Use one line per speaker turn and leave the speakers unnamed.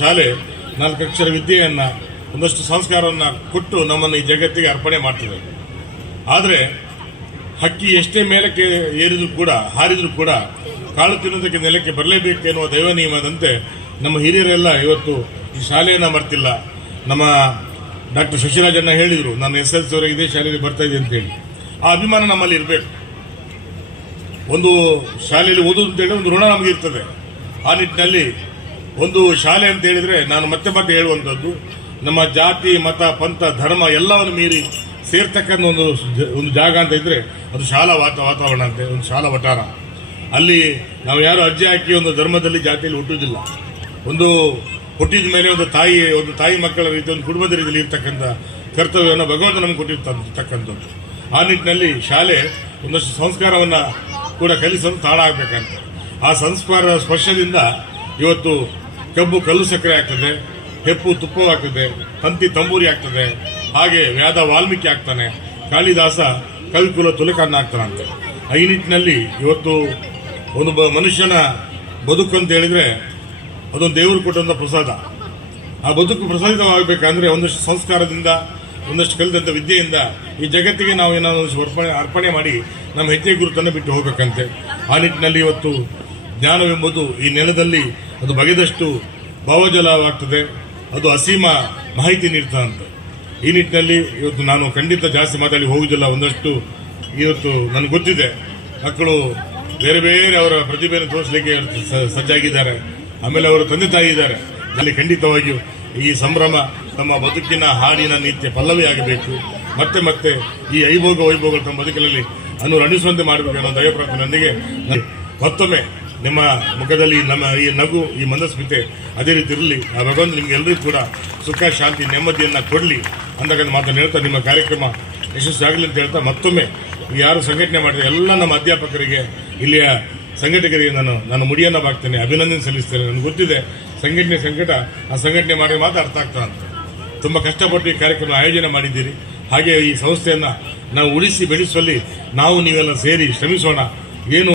ಶಾಲೆ ನಾಲ್ಕು ಅಕ್ಷರ ವಿದ್ಯೆಯನ್ನು, ಒಂದಷ್ಟು ಸಂಸ್ಕಾರವನ್ನು ಕೊಟ್ಟು ನಮ್ಮನ್ನು ಈ ಜಗತ್ತಿಗೆ ಅರ್ಪಣೆ ಮಾಡ್ತದೆ. ಆದರೆ ಹಕ್ಕಿ ಎಷ್ಟೇ ಮೇಲಕ್ಕೆ ಏರಿದ್ರು ಕೂಡ, ಹಾರಿದರೂ ಕೂಡ, ಕಾಳು ತಿನ್ನೋದಕ್ಕೆ ನೆಲಕ್ಕೆ ಬರಲೇಬೇಕು ಎನ್ನುವ ದೈವ ನಿಯಮದಂತೆ ನಮ್ಮ ಹಿರಿಯರೆಲ್ಲ ಇವತ್ತು ಈ ಶಾಲೆಯನ್ನು ಮರ್ತಿಲ್ಲ. ನಮ್ಮ ಡಾಕ್ಟರ್ ಶಶಿರಾಜಣ್ಣ ಹೇಳಿದರು ನಾನು ಎಸ್ ಎಲ್ ಸಿ ವರೆಗೆ ಇದೇ ಶಾಲೆಯಲ್ಲಿ ಬರ್ತಾ ಇದೆ ಅಂತೇಳಿ ಆ ಅಭಿಮಾನ ನಮ್ಮಲ್ಲಿ ಇರಬೇಕು. ಒಂದು ಶಾಲೆಯಲ್ಲಿ ಓದೋದು ಅಂತೇಳಿ ಒಂದು ಋಣ ನಮಗಿರ್ತದೆ ಆ ನಿಟ್ಟಿನಲ್ಲಿ ಒಂದು ಶಾಲೆ ಅಂತ ಹೇಳಿದ್ರೆ ನಾನು ಮತ್ತೆ ಮತ್ತೆ ಹೇಳುವಂಥದ್ದು, ನಮ್ಮ ಜಾತಿ, ಮತ, ಪಂಥ, ಧರ್ಮ ಎಲ್ಲವನ್ನು ಮೀರಿ ಸೇರ್ತಕ್ಕಂಥ ಒಂದು ಒಂದು ಜಾಗ ಅಂತ ಇದ್ರೆ ಅದು ಶಾಲಾ ವಾತ, ವಾತಾವರಣ ಅಂತೆ, ಒಂದು ಶಾಲಾ ವಟಾರ ಅಲ್ಲಿ ನಾವು ಯಾರು ಅರ್ಜಿ ಹಾಕಿ ಒಂದು ಧರ್ಮದಲ್ಲಿ ಜಾತಿಯಲ್ಲಿ ಹುಟ್ಟುವುದಿಲ್ಲ. ಒಂದು ಹುಟ್ಟಿದ ಮೇಲೆ ಒಂದು ತಾಯಿ ಒಂದು ತಾಯಿ ಮಕ್ಕಳ ರೀತಿ, ಒಂದು ಕುಟುಂಬದ ರೀತಿಯಲ್ಲಿ ಇರ್ತಕ್ಕಂಥ ಕರ್ತವ್ಯವನ್ನು ಭಗವಂತ ನಮಗೆ ಕೊಟ್ಟಿರ್ತಕ್ಕಂಥದ್ದು. ಆ ನಿಟ್ಟಿನಲ್ಲಿ ಶಾಲೆ ಒಂದಷ್ಟು ಸಂಸ್ಕಾರವನ್ನ ಕೂಡ ಕಲಿಸಲು ತಾಳ ಆಗಬೇಕಂತ. ಆ ಸಂಸ್ಕಾರ ಸ್ಪರ್ಶದಿಂದ ಇವತ್ತು ಕಬ್ಬು ಕಲ್ಲು ಸಕ್ಕರೆ ಆಗ್ತದೆ, ಹೆಪ್ಪು ತುಪ್ಪವಾಗ್ತದೆ ತಂತಿ ತಂಬೂರಿ ಆಗ್ತದೆ, ಹಾಗೆ ವ್ಯಾದ ವಾಲ್ಮೀಕಿ ಆಗ್ತಾನೆ, ಕಾಳಿದಾಸ ಕವಿಕುಲ ತುಲಕನ್ನ ಆಗ್ತಾನಂತೆ. ಈ ನಿಟ್ಟಿನಲ್ಲಿ ಇವತ್ತು ಒಂದು ಮನುಷ್ಯನ ಬದುಕು ಅಂತ ಹೇಳಿದ್ರೆ ಅದೊಂದು ದೇವರು ಕೊಟ್ಟಂಥ ಪ್ರಸಾದ. ಆ ಬದುಕು ಪ್ರಸಾದಿತವಾಗಬೇಕಂದ್ರೆ ಒಂದಷ್ಟು ಸಂಸ್ಕಾರದಿಂದ, ಒಂದಷ್ಟು ಕಲಿತಂಥ ವಿದ್ಯೆಯಿಂದ ಈ ಜಗತ್ತಿಗೆ ನಾವು ಏನಾದರೂ ಅರ್ಪಣೆ ಅರ್ಪಣೆ ಮಾಡಿ ನಮ್ಮ ಹೆಜ್ಜೆ ಗುರುತನ್ನು ಬಿಟ್ಟು ಹೋಗಬೇಕಂತೆ. ಆ ನಿಟ್ಟಿನಲ್ಲಿ ಇವತ್ತು ಜ್ಞಾನವೆಂಬುದು ಈ ನೆಲದಲ್ಲಿ ಅದು ಬಗೆದಷ್ಟು ಭಾವಜಲವಾಗ್ತದೆ. ಅದು ಅಸೀಮ ಮಾಹಿತಿ ನೀಡ್ತಾ ಅಂತ ಈ ನಿಟ್ಟಿನಲ್ಲಿ ಇವತ್ತು ನಾನು ಖಂಡಿತ ಜಾಸ್ತಿ ಮಾತಾಡಿ ಹೋಗುದಿಲ್ಲ ಒಂದಷ್ಟು ಇವತ್ತು ನನಗೆ ಗೊತ್ತಿದೆ. ಮಕ್ಕಳು ಬೇರೆ ಬೇರೆ ಅವರ ಪ್ರತಿಭೆಯನ್ನು ತೋರಿಸಲಿಕ್ಕೆ ಸಜ್ಜಾಗಿದ್ದಾರೆ. ಆಮೇಲೆ ಅವರು ತಂದೆ ತಾಯಿ ಇದ್ದಾರೆ. ಅಲ್ಲಿ ಖಂಡಿತವಾಗಿಯೂ ಈ ಸಂಭ್ರಮ ತಮ್ಮ ಬದುಕಿನ ಹಾಡಿನ ನಿತ್ಯ ಪಲ್ಲವಿ ಆಗಬೇಕು. ಮತ್ತೆ ಮತ್ತೆ ಈ ಐಭೋಗ ವೈಭೋಗ ತಮ್ಮ ಬದುಕಿನಲ್ಲಿ ಅನುರಣಿಸುವಂತೆ ಮಾಡಬೇಕು ಅನ್ನೋ ದಯ ಪ್ರಾರ್ಥನೆಯೊಂದಿಗೆ ನಾನು ಮತ್ತೊಮ್ಮೆ ನಿಮ್ಮ ಮುಖದಲ್ಲಿ ನಮ್ಮ ಈ ನಗು, ಈ ಮಂದಸ್ಮಿತೆ ಅದೇ ರೀತಿ ಇರಲಿ. ಆ ಭಗವಂತ ನಿಮ್ಗೆ ಎಲ್ಲರಿಗೂ ಕೂಡ ಸುಖ, ಶಾಂತಿ, ನೆಮ್ಮದಿಯನ್ನು ಕೊಡಲಿ ಅಂತಕ್ಕಂಥ ಮಾತನ್ನು ಹೇಳ್ತಾ, ನಿಮ್ಮ ಕಾರ್ಯಕ್ರಮ ಯಶಸ್ವಿಯಾಗಲಿ ಅಂತ ಹೇಳ್ತಾ, ಮತ್ತೊಮ್ಮೆ ಯಾರು ಸಂಘಟನೆ ಮಾಡಿದ ಎಲ್ಲ ನಮ್ಮ ಅಧ್ಯಾಪಕರಿಗೆ, ಇಲ್ಲಿಯ ಸಂಘಟಕರಿಗೆ ನಾನು ನಾನು ಮುಡಿಯನ್ನ ಬಾಗ್ತೇನೆ ಅಭಿನಂದನೆ ಸಲ್ಲಿಸ್ತೇನೆ. ನನಗೆ ಗೊತ್ತಿದೆ, ಸಂಘಟನೆ ಸಂಕಟ, ಆ ಸಂಘಟನೆ ಮಾಡಿ ಮಾತ್ರ ಅರ್ಥ ಆಗ್ತಾ ಅಂತ ತುಂಬ ಕಷ್ಟಪಟ್ಟು ಈ ಕಾರ್ಯಕ್ರಮ ಆಯೋಜನೆ ಮಾಡಿದ್ದೀರಿ. ಹಾಗೆ ಈ ಸಂಸ್ಥೆಯನ್ನು ನಾವು ಉಳಿಸಿ ಬೆಳೆಸುವಲ್ಲಿ ನಾವು ನೀವೆಲ್ಲ ಸೇರಿ ಶ್ರಮಿಸೋಣ. ಏನು